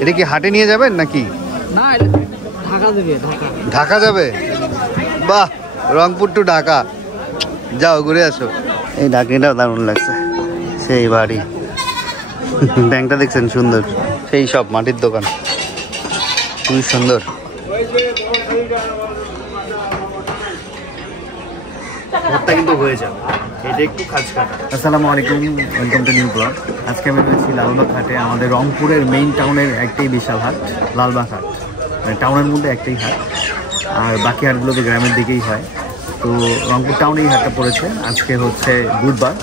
এটা কি হাটে নিয়ে যাবেন নাকি? না, ঢাকা দেবে। ঢাকা যাবে? বাহ, রংপুর টু ঢাকা, যাও ঘুরে আসো। এই ঢাকনিটাও দারুণ লাগছে, সেই বাড়ি। ব্যাংকটা দেখছেন সুন্দর, সেই সব মাটির দোকান, খুবই সুন্দর। ভর্তা কিন্তু হয়ে যাবে, এটা একটু খাজ কাটা। আসসালামু আলাইকুম, ওয়েলকাম টু নিউ ব্লগ। আজকে আমি রয়েছি লালবাগ হাটে। আমাদের রংপুরের মেইন টাউনের একটাই বিশাল হাট, লালবাগ হাট। মানে টাউনের মধ্যে একটাই হাট, আর বাকি হাটগুলো তো গ্রামের দিকেই হয়। তো রংপুর টাউনে এই হাটটা পড়েছে। আজকে হচ্ছে বুধবার,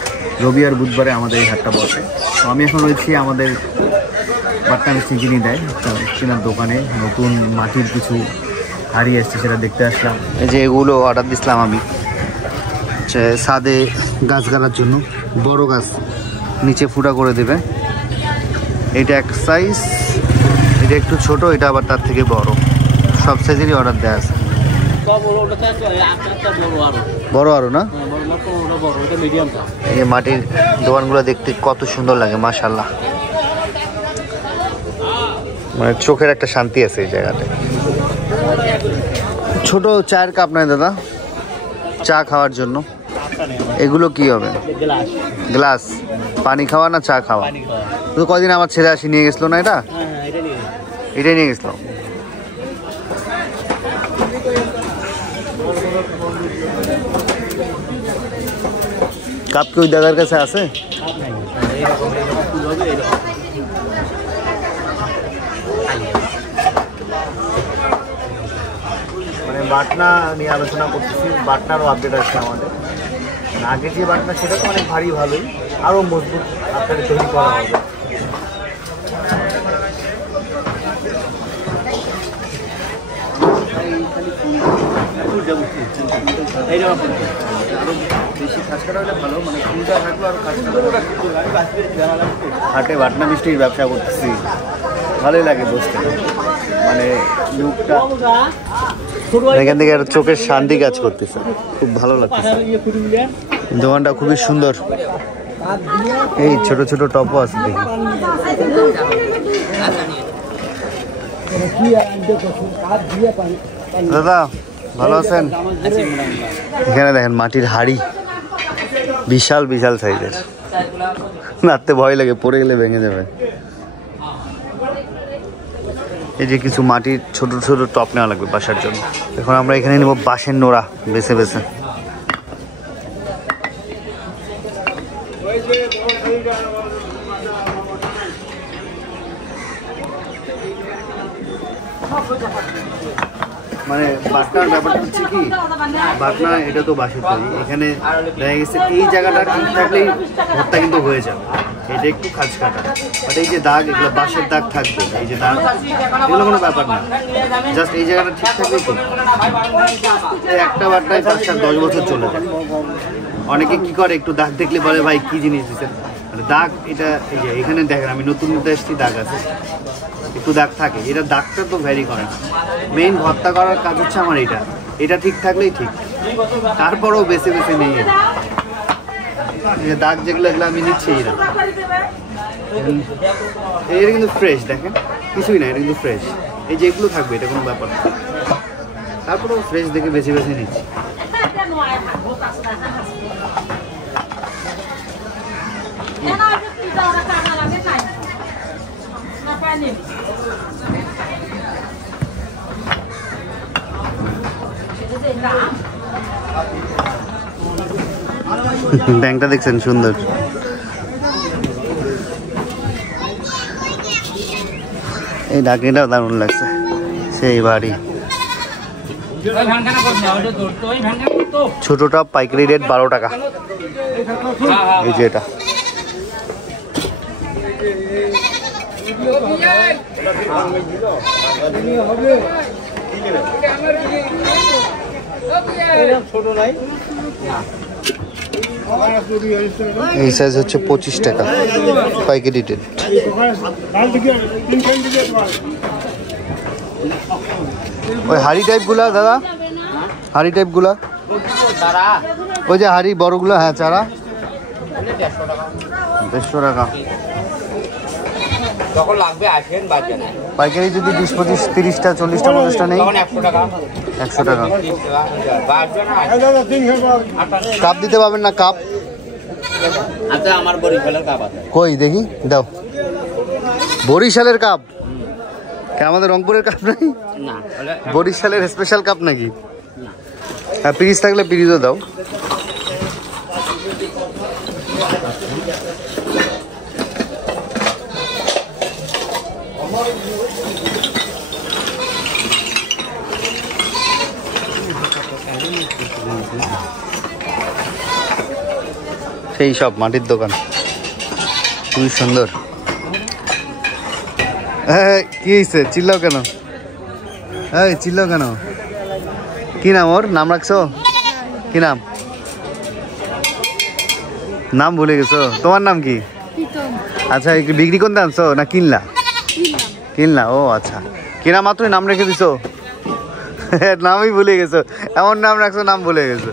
রবি আর বুধবারে আমাদের এই হাটটা বসে। তো আমি এখন রয়েছি আমাদের বাট্টা মিষ্টি যিনি দেয় কেনার দোকানে। নতুন মাটির কিছু হাড়ি এসছে, সেটা দেখতে আসলাম। এই যে এগুলো অর্ডার দিছিলাম আমি, ছাদে গাছ গাড়ার জন্য। বড় গাছ নিচে ফুটা করে দেবে। এটা এক সাইজ, এটা একটু ছোট, এটা আবার তার থেকে বড়। সব সাইজেরই অর্ডার দেওয়া আছে। বড় আরো না? এই মাটির দোকানগুলো দেখতে কত সুন্দর লাগে, মাশাআল্লাহ। মানে চোখের একটা শান্তি আছে এই জায়গাতে। ছোট চায়ের কাপ নাই দাদা, চা খাওয়ার জন্য? এগুলো কি হবে? গ্লাস। পানি খাওয়া না চা খাওয়া? তো কদিন আমার ছেলে আসি নিয়ে গেছিল না, এটাই নিয়ে গেছিল। কাপ কি ওই দাদার কাছে আছে? মানে বাটনা নিয়ে আলোচনা করতেছি, বাটনারও আপডেট আসছে আমাদের। আগে যে বাটনা সেটা তো অনেক ভারী, ভালোই, আরও মজবুত আপনাদের তৈরি করা হবে। হাটে বাটনা মিষ্টির ব্যবসা করতেছি, ভালোই লাগে বসতে। মানে লুকটা এখান থেকে চোখের শান্তি কাজ করতেছে, খুব ভালো লাগতেছে। দোকানটা খুবই সুন্দর। এই ছোট ছোট টপও আছে দেখি। দাদা ভালো আছেন? এখানে দেখেন মাটির হাড়ি, বিশাল বিশাল সাইজের। নাড়তে ভয় লাগে, পড়ে গেলে ভেঙে যাবে। এই যে কিছু মাটির ছোট ছোট টপ নেওয়া লাগবে বাসার জন্য। এখন আমরা এখানে নেব বাঁশের নোড়া বেছে বেছে। মানে বাটনার ব্যাপারটা হচ্ছে কি, বাটনা এটা তো বাঁশের তৈরি। এখানে দেখা গেছে এই জায়গাটা ঠিক থাকলেই ভর্তা কিন্তু হয়ে যাবে, এটা একটু খাজ কাটা। বাট এই যে দাগ, এগুলো বাঁশের দাগ থাকবে, এই যে দাগ, এগুলো কোনো ব্যাপার না। জাস্ট এই জায়গাটা ঠিক থাকলেই তো। একটা বাটনায় 5-10 বছর চলে যায়। অনেকে কি করে, একটু দাগ দেখলে বলে ভাই কি জিনিস দিচ্ছেন। মানে দাগ এটা, এই যে এখানে দেখেন আমি নতুন মধ্যে এসেছি, দাগ আছে, একটু দাগ থাকে। এটা দাগটা তো ভ্যারি করে না। মেইন ভর্তা করার কাজ হচ্ছে আমার এটা ঠিক থাকলেই ঠিক। তারপরেও বেছে বেছে নেই দাগ, যেগুলো এগুলো আমি নিচ্ছি। এটা কিন্তু ফ্রেশ, দেখেন কিছুই না, এটা কিন্তু ফ্রেশ। এই যে এগুলো থাকবে, এটা কোনো ব্যাপার না। তারপরেও ফ্রেশ দেখে বেছে বেছে নিচ্ছি। ব্যাংকটা দেখছেন সুন্দর। এই ঢাকনিটাও দারুণ লাগছে, সেই বাড়ি। ছোটটা পাইকারি রেট 12 টাকা। এই যে এটা এই সাইজ হচ্ছে 25 টাকা পাইকারি রেট। ওই হাড়ি টাইপগুলা দাদা, হাড়ি টাইপগুলা, ওই যে হাড়ি বড়গুলো, হ্যাঁ চারা 150 টাকা। যখন লাগবে আসেন বাজার না। পাইকারি যদি 20, 25, 30টা 40টা 50টা নেই তখন 100 টাকা 100 টাকা। 30 টাকা বাজার না। কাপ দিতে পারবেন না? কাপ আচ্ছা আমার বরিশালের কাপ আছে। কই দেখি দাও। বরিশালের কাপ? আমাদের রংপুরের কাপ নাই? না বরিশালের স্পেশাল কাপ নাকি? না। হ্যাঁ, পিরিচ থাকলে পিরিচও দাও। সেই সব মাটির দোকান, খুবই সুন্দর। কি হয়েছে? চিল্লাও কেন? চিল্লাও কেন? কি নাম ওর? নাম রাখছো? কি নাম? নাম ভুলে গেছো? তোমার নাম কি? আচ্ছা, বিক্রি করতে আনছো না কিনলা? কিনলা, ও আচ্ছা। কিনা মাত্রই নাম রেখে দিছো? নামই ভুলে গেছো, এমন নাম রাখছো নাম ভুলে গেছো।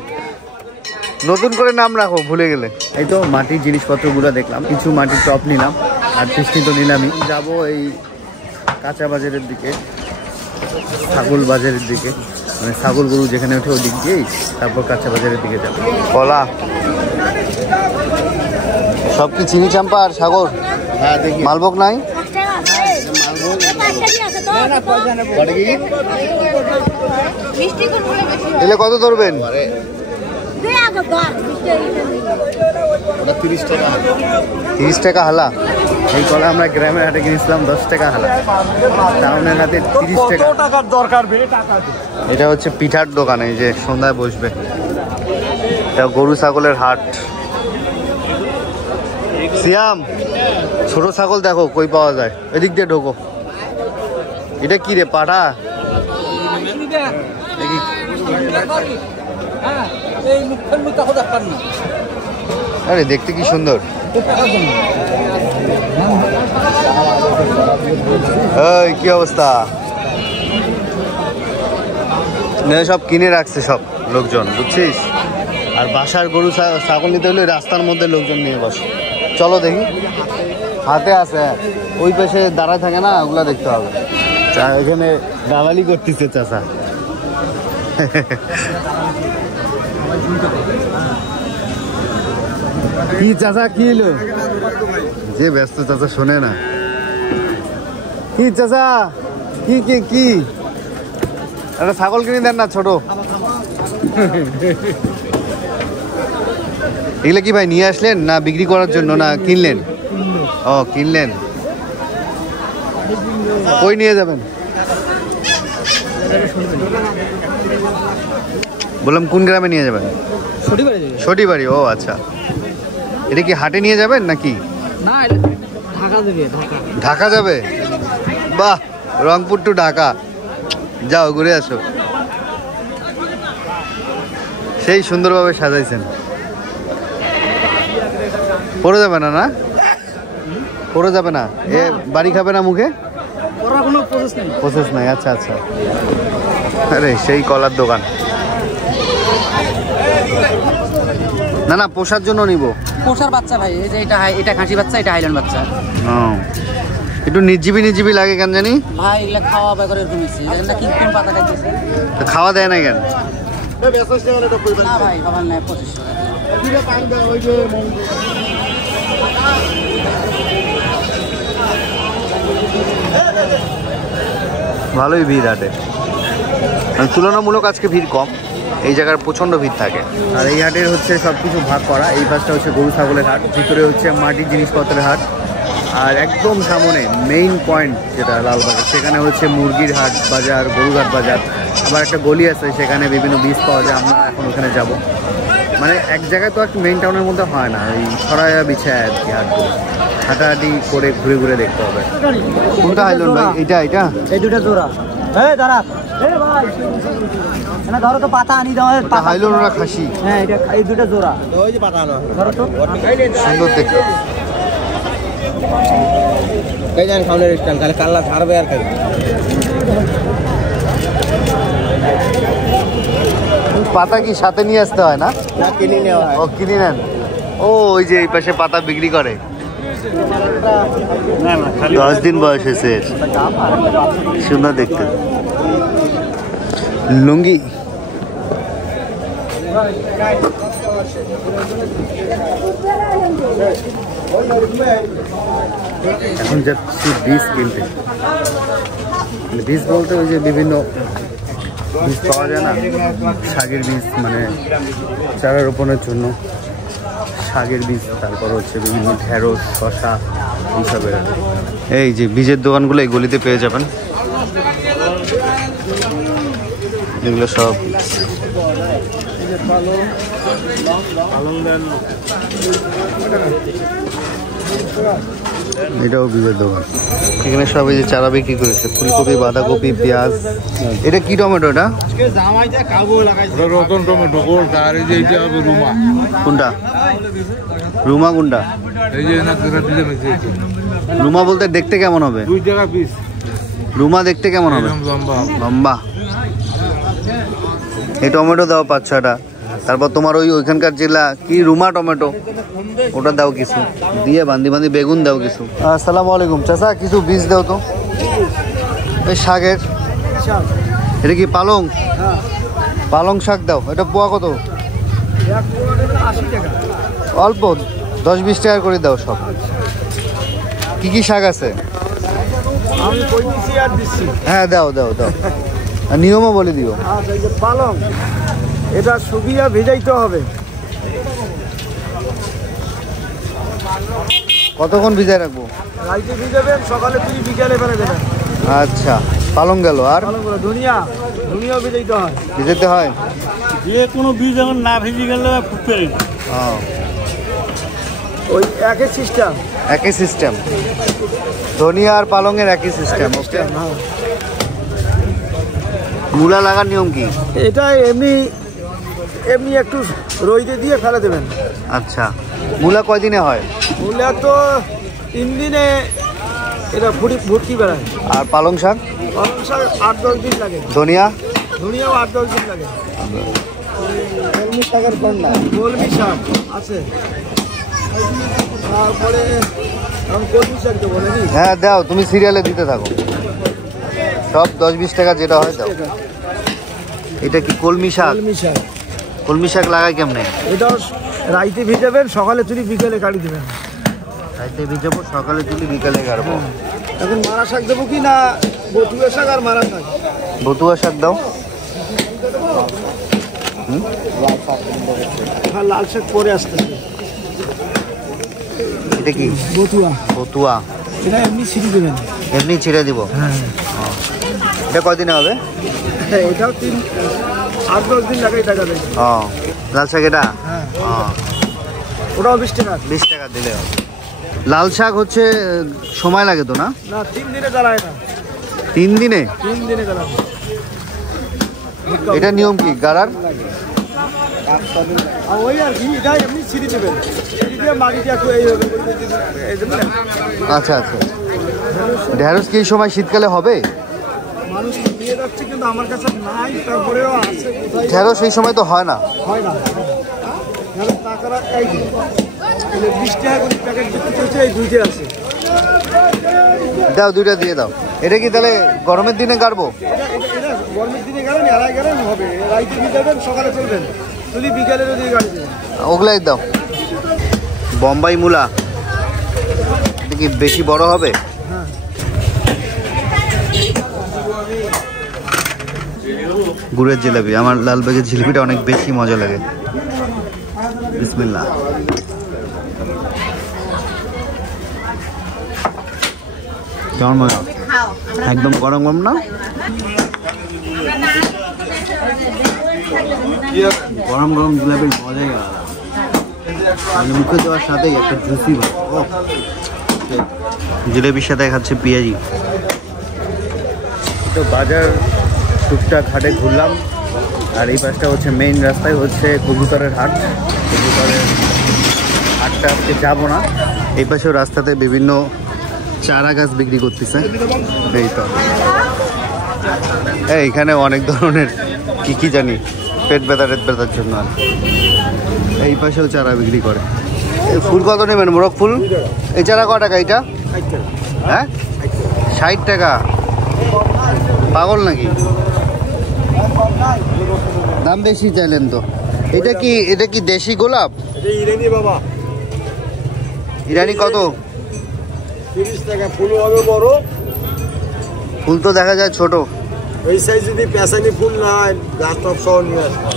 নতুন করে নাম রাখো ভুলে গেলে। এই তো মাটির জিনিসপত্রগুলো দেখলাম, কিছু মাটির টপ নিলাম, আর বৃষ্টি তো নিলামই। যাবো এই কাঁচা বাজারের দিকে, ছাগল বাজারের দিকে, মানে ছাগল গরু যেখানে ওঠে ওই দিক দিয়েই, তারপর কাঁচা বাজারের দিকে যাবো। কলা সব কি চিনি চাম্পা আর সাগর? হ্যাঁ দেখি। মালভোগ নাই? এলে কত ধরবেন? 30 টাকা হালা। এই কলা আমরা গ্রামের হাটে কিনেছিলাম 10 টাকা হালা, টাউনের হাটে 30 টাকা দরকার। এটা হচ্ছে পিঠার দোকান, এই যে সন্ধ্যায় বসবে। এটা গরু ছাগলের হাট। সিয়াম, ছোট ছাগল দেখো কই পাওয়া যায়, এদিক দিয়ে ঢোকো। এটা কি রে, পাঠা? আরে দেখতে কি সুন্দর। এই কি অবস্থা? সব কিনে রাখছে সব লোকজন, বুঝছিস? আর বাসার গরু ছাগল নিতে হলে রাস্তার মধ্যে লোকজন নিয়ে বসে। চলো দেখি, হাতে আছে, ওই পাশে দাঁড়ায় থাকে না, ওগুলা দেখতে হবে। এখানে দালালি করতেছে চাচা। কি চাচা, কি এলো? যে ব্যস্ত চাচা শোনে না। কি চাচা, কি কি কি? একটা ছাগল কিনে দেন না ছোট। এগুলো কি ভাই নিয়ে আসলেন না বিক্রি করার জন্য, না কিনলেন? ও কিনলেন। কই নিয়ে যাবেন? বললাম কোন গ্রামে নিয়ে যাবেন? সটিবাড়ি। ও আচ্ছা, এটা কি হাটে নিয়ে যাবেন নাকি? না, ঢাকা দেবে। ঢাকা যাবে? বাহ, রংপুর টু ঢাকা, যাও ঘুরে আসো। সেই সুন্দরভাবে সাজাইছেন। পড়ে যাবে না? না পড়ে যাবে না? এ বাড়ি খাবে না মুখে? প্রসেস নাই। আচ্ছা আচ্ছা। আরে সেই কলার দোকান। না না, পোষার জন্য নিব। পোষার বাচ্চা ভাই, এই যে এটা খাসি বাচ্চা, এটা হাইল্যান্ড বাচ্চা। একটু নির্জীবী লাগে কেন জানি ভাই, এগুলা খাওয়া বা করে এরকম ইচ্ছে না, কি কোন পাতা খাইতেছে। খাওয়া দেয় না কেন? না ভাই, খাবার নাই। 2500 ভালোই ভিড় হাটে, তুলনামূলক আজকে ভিড় কম। এই জায়গার প্রচণ্ড ভিড় থাকে। আর এই হাটের হচ্ছে সব কিছু ভাগ করা। এই পাশটা হচ্ছে গরু ছাগলের হাট, ভিতরে হচ্ছে মাটির জিনিসপত্রের হাট, আর একদম সামনে মেইন পয়েন্ট যেটা লালবাজার, সেখানে হচ্ছে মুরগির হাট বাজার, গরুর হাট বাজার। আবার একটা গলি আছে, সেখানে বিভিন্ন বীজ পাওয়া যায়। আমরা এখন ওখানে যাব। মানে এক জায়গায় তো একটা মেইন টাউনের মধ্যে হয় না, এই ছড়ায়া বিছায় আর কি হাটগুলো। হাঁটাহাঁটি করে ঘুরে ঘুরে দেখতে হবে। কোনটা হাইল্যান্ড ভাই? এটা এই দুটো জোড়া। দাঁড়া, ধরো তো পাতা আনি দাও। হাইল্যান্ড ওরা খাসি। হ্যাঁ, এটা এই দুটো জোড়া। ওই যে পাতা আনো, ধরো তো। সুন্দর দেখতে। কই জান খাওয়ানোর স্টাইল, তাহলে কাল্লা ছাড়বে আর খাই। পাতা কি সাথে নিয়ে আসতে হয় না? না, কিনে নেওয়া হয়। ও কিনে নেন। ও ওই যে এই পাশে পাতা বিক্রি করে, 10 দিন বয়স হয়েছে এর। সুন্দর দেখতে। লুঙ্গি এখন যাচ্ছি বীজ কিনতে। বীজ বলতে ওই যে বিভিন্ন বীজ পাওয়া যায় না, শাকের বীজ, মানে চারা রোপণের জন্য শাকের বীজ, তারপর হচ্ছে বিভিন্ন ঢেঁড়স, শশা এইসবের। এই যে বীজের দোকানগুলো এই গলিতে পেয়ে যাবেন, এগুলো সব। এটাও বীজের দোকান। এখানে সব এই যে চারা বিক্রি করেছে, ফুলকপি, বাঁধাকপি, পেঁয়াজ। এটা কি টমেটো? এটা রতন টমেটো। রুমা কোনটা? রুমা কোনটা? এই যে রুমা বলতে দেখতে কেমন হবে? 2 টাকা পিস। রুমা দেখতে কেমন হবে? লম্বা। এই টমেটো দাও 5-6টা। তারপর তোমার ওইখানকার জেলা কি রুমা টমেটো, ওটা দাও কিছু দিয়ে। বান্দি বেগুন দাও কিছু। আসসালামু আলাইকুম চাচা, কিছু বীজ দাও তো এই শাকের। এটা কি পালং? পালং শাক দাও। এটা পোয়া কত? অল্প 10-20 টাকা করে দাও সব। কি কি শাক আছে? হ্যাঁ দাও দাও দাও, নিয়মও বলে দিও। পালং, এটা শুকিয়ে ভেজাইতে হবে। কতক্ষণ ভিজায় রাখবো? রাইতে ভিজাবেন, সকালে তুলি বিকালে ফেলে দেবেন। আচ্ছা, পালং গেল। আর ধনিয়াও ভিজাইতে হয়। ভিজাতে হয়? যে কোনো বীজ যখন না ভিজে গেলে ফুটবে। ওই একই সিস্টেম। একই সিস্টেম, ধনিয়া আর পালংয়ের একই সিস্টেম। ওকে। মূলা লাগার নিয়ম কি? এটা এমনি একটু রোদে দিয়ে ফেলে দেবেন। আচ্ছা, মূলা কয়দিনে হয়? মূলা তো 3 দিনে এটা ভর্তি বেড়ায়। আর পালং শাক? পালং শাক 8-10 দিন লাগে। ধনিয়াও 8-10 দিন লাগে। কলমি শাকের কন্যা কলমি শাক আছে। তারপরে কলমি শাক দেবো নাকি? হ্যাঁ দাও, তুমি সিরিয়ালে দিতে থাকো সব। 10-20 টাকা যেটা হয় দাও। এটা কি কলমি শাক? কলমি শাক। কলমি শাক লাগায় কেমনে? এটাও রাইতে ভিজাবেন, সকালে তুলি বিকেলে কাটি দেবেন। রাইতে ভিজাবো, সকালে তুলি বিকালে কাটবো। এখন মারা শাক দেবো কি না বটুয়া শাক আর মারা শাক? বটুয়া শাক দাও। হ্যাঁ, লাল শাক পরে আসতেছে। এটা কি? বটুয়া। বটুয়া এটা এমনি ছিঁড়ে দেবেন। এমনি ছিঁড়ে দিব? হ্যাঁ। এটা কয়দিনে হবে? হ্যাঁ, এটাও 8-10 দিন লাগাই টাকা দেয়। লাল শাক এটা? হ্যাঁ, ওটাও 20 টাকা। 20 টাকা দিলে হবে। লাল শাক হচ্ছে সময় লাগে তো না? না, 3 দিনে জ্বালায় না। 3 দিনে? 3 দিনে জ্বালায়। এটা নিয়ম কি গাড়ার? ওই আর কি, এটা এমনি ছিঁড়ে দেবেন। ছিঁড়ে দিয়ে মাটিতে একটু আচ্ছা আচ্ছা। ঢেঁড়স কি এই সময় শীতকালে হবে? মানুষ নিয়ে যাচ্ছে, কিন্তু আমার কাছে নাই। তারপরেও আছে। ঢেঁড়স এই সময় তো হয় না। হয় না। টাকাটা 20 টাকা করে প্যাকেট বিক্রি করছে, এই 2টে আছে। দাও, 2টা দিয়ে দাও। এটা কি তাহলে গরমের দিনে গাড়বো? এটা গরমের দিনে গেলেন, এড়াই গেলেন হবে। রাইতে ভিজাবেন, সকালে চলবেন, যদি বিকালে যদি গাড়ি দেবেন। ওগুলাই দাও। বোম্বাই মূলা, এটা কি বেশি বড় হবে? হ্যাঁ। গুড়ের জিলাপি। আমার লালবাগের জিলাপিটা অনেক বেশি মজা লাগে। বিসমিল্লাহ। কেমন মজা? একদম গরম গরম না? গরম গরম জিলাপির মজাই আলাদা। মানে মুখে দেওয়ার সাথেই একটা জুসি ভাব। জিলাপির সাথে খাচ্ছে পেঁয়াজি। তো বাজার টুকটাক হাটে ঘুরলাম। আর এই পাশটা হচ্ছে মেইন রাস্তায় হচ্ছে কবুতরের হাট। কবুতরের হাটটা আজকে যাবো না। এই পাশেও রাস্তাতে বিভিন্ন চারা গাছ বিক্রি করতেছে। এই তো এইখানে অনেক ধরনের কি জানি পেট ব্যথার জন্য। আর এই পাশেও চারা বিক্রি করে। ফুল কত নেবেন মোরগ ফুল? এছাড়া ক টাকা এটা? হ্যাঁ 60 টাকা। পাগল নাকি? দাম বেশি চাইলেন তো। এটা কি দেশি গোলাপ? এটা ইরানি বাবা। ইরানি কত? 30 টাকা। ফুল হবে বড়, ফুল তো দেখা যায় ছোট। এই সাইজ যদি পেছানি ফুল না হয় গাছ টপ সহ নিয়ে আসবে।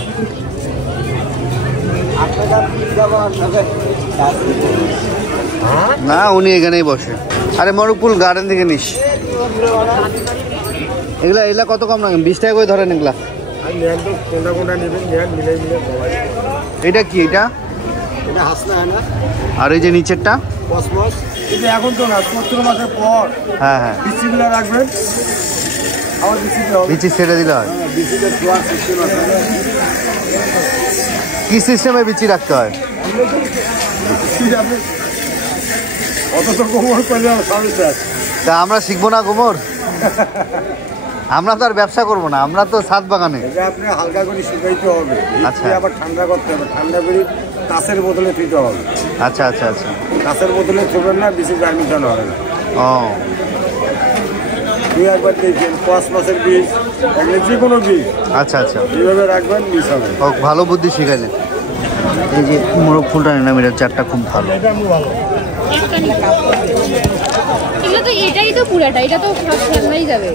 না উনি এখানেই বসে। আরে মোরগ ফুল গার্ডেন থেকে নিস। এগুলা কত কম রাখেন? 20 টাকা করে ধরেন এগুলা। কোনটা নেবেন মিলাই এটা কি? এটা হাসনা না। আর এই যে নিচেরটা কসমস, এটা এখন তো না, 17 মাসের পর। হ্যাঁ হ্যাঁ, বিচিগুলো রাখবেন। আমার বিচি ছেড়ে দিলে হয়। বিচিতে ফ্লোয়ার সিস্টেম আছে। কি সিস্টেমে বিচি রাখতে হয়? অত তো গোবর করলে সমস্যা আছে। তা আমরা শিখবো না গোবর? আমরা তো আর ব্যবসা করবো না, আমরা তো ছাদ বাগানে। এটা আপনি হালকা করে শুকাইতে হবে। আচ্ছা। আবার ঠান্ডা করতে হবে। ঠান্ডা করে কাঁচের বোতলে দিতে হবে। আচ্ছা আচ্ছা আচ্ছা। কাঁচের বোতলে থবেন না, বেশি জার্মিশন হবে না। ও, দুই একবার দেখবেন। কসমসের বীজ, যে কোনো বীজ আচ্ছা আচ্ছা, এইভাবে রাখবেন, বীজ হবে। ও ভালো বুদ্ধি শিখাইলেন। এই যে মোরগ ফুলটা নিলাম, এটার চারটা খুব ভালো। এগুলো তো এটাই তো পুরাটা, এটা তো ঠান্ডাই যাবে।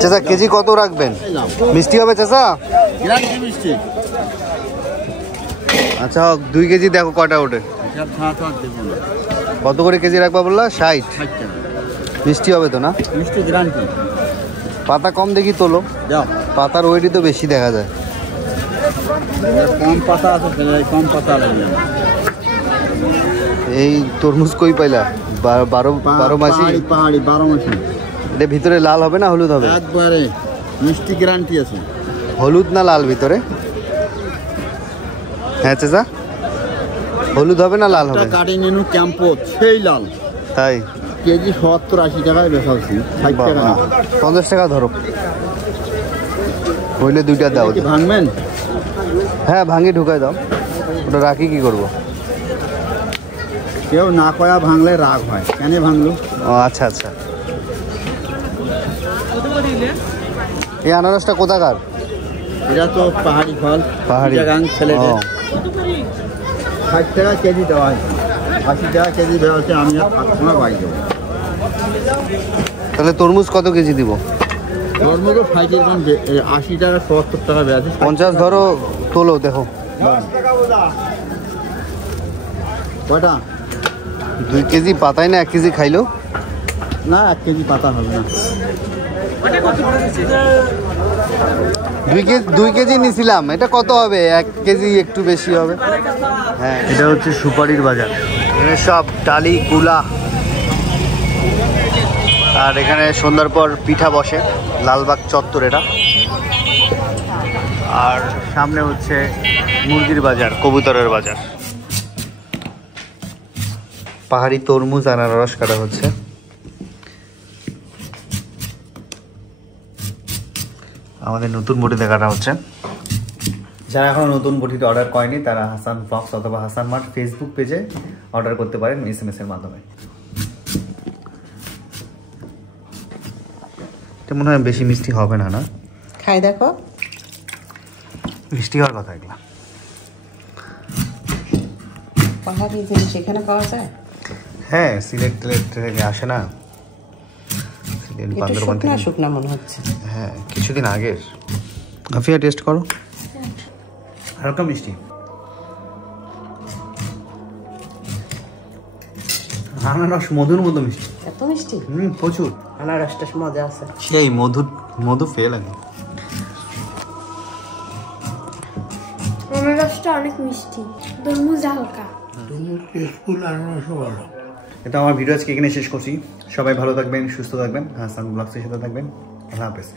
চাচা কেজি কত রাখবেন? মিষ্টি হবে চাচা? মিষ্টি। আচ্ছা 2 কেজি দেখো কয়টা ওঠে। কত করে কেজি রাখবা বললা? 60 মিষ্টি হবে তো না? মিষ্টি গ্যারান্টি। পাতা কম দেখি তোলো। পাতার ওয়েটই তো বেশি দেখা যায়। কম পাতা আছে, কম পাতা লাগবে। এই তরমুজ কই পাইলা? 12 মাসি? পাহাড়ি 12 মাসি। এটা ভিতরে লাল হবে না হলুদ হবে? একবারে মিষ্টি গ্যারান্টি আছে। হলুদ না লাল ভিতরে? হ্যাঁ চাচা, হলুদ হবে না লাল হবে? কাটি নিনু ক্যাম্পো সেই লাল। তাই? কেজি 70-80 টাকায় বেচাচ্ছি। 60 টাকা না। 50 টাকা ধরো। হইলে 2টা দাও। ভাঙবেন? হ্যাঁ ভাঙি ঢুকাই দাও। ওটা রাখি কি করব? কেউ না কয়া ভাঙলে রাগ হয়। কেন ভাঙলো? ও আচ্ছা আচ্ছা। এই আনারসটা কোথাকার? এটা তো পাহাড়ি ফল। পাহাড়ি ছেলে। ও। 60 টাকা কেজি দেওয়া হয়, 80 টাকা কেজি দেওয়া হচ্ছে। আমি আর 5 বাই দেবো। তাহলে তরমুজ কত কেজি দিব? তরমুজও 80 টাকা 70 টাকা বেড়েছে। 50 ধরো, তোলো দেখো। কয়টা? 2 কেজি পাতায় না 1 কেজি খাইলো? না 1 কেজি পাতা হবে না। 2 কেজি নিছিলাম। এটা কত হবে? 1 কেজি একটু বেশি হবে। হ্যাঁ, এটা হচ্ছে সুপারির বাজার। এখানে সব ডালি কুলা। আর এখানে সন্ধ্যার পর পিঠা বসে, লালবাগ চত্বর এটা। আর সামনে হচ্ছে মুরগির বাজার, কবুতরের বাজার। পাহাড়ি তরমুজ আর আনারস কাটা হচ্ছে। আমাদের নতুন বটিতে কাটা হচ্ছে। যারা এখনো নতুন বটিতে অর্ডার করেনি তারা হাসান ব্লগস অথবা হাসান মার্ট ফেসবুক পেজে অর্ডার করতে পারেন SMS এর মাধ্যমে। এটা মনে হয় বেশি মিষ্টি হবে না, না? খাই দেখো। মিষ্টি হওয়ার কথা এগুলা। পাহাড়ি জিনিস এখানে পাওয়া যায়? হ্যাঁ, সিলেট থেকে আসে না? সিলেট বান্দরবান থেকে। শুকনা মনে হচ্ছে। হ্যাঁ, কিছুদিন আগের। আফিয়া টেস্ট করো। হালকা মিষ্টি। আনারস মধুর মতো মিষ্টি। এত মিষ্টি? প্রচুর। আনারসটা মজা আছে। সেই মধু ফেল লাগে। আনারসটা অনেক মিষ্টি, তরমুজ হালকা। এটা আমার ভিডিও আজকে এখানে শেষ করছি। সবাই ভালো থাকবেন, সুস্থ থাকবেন, হাসান ব্লগসের সাথে থাকবেন। আল্লাহ হাফেজ।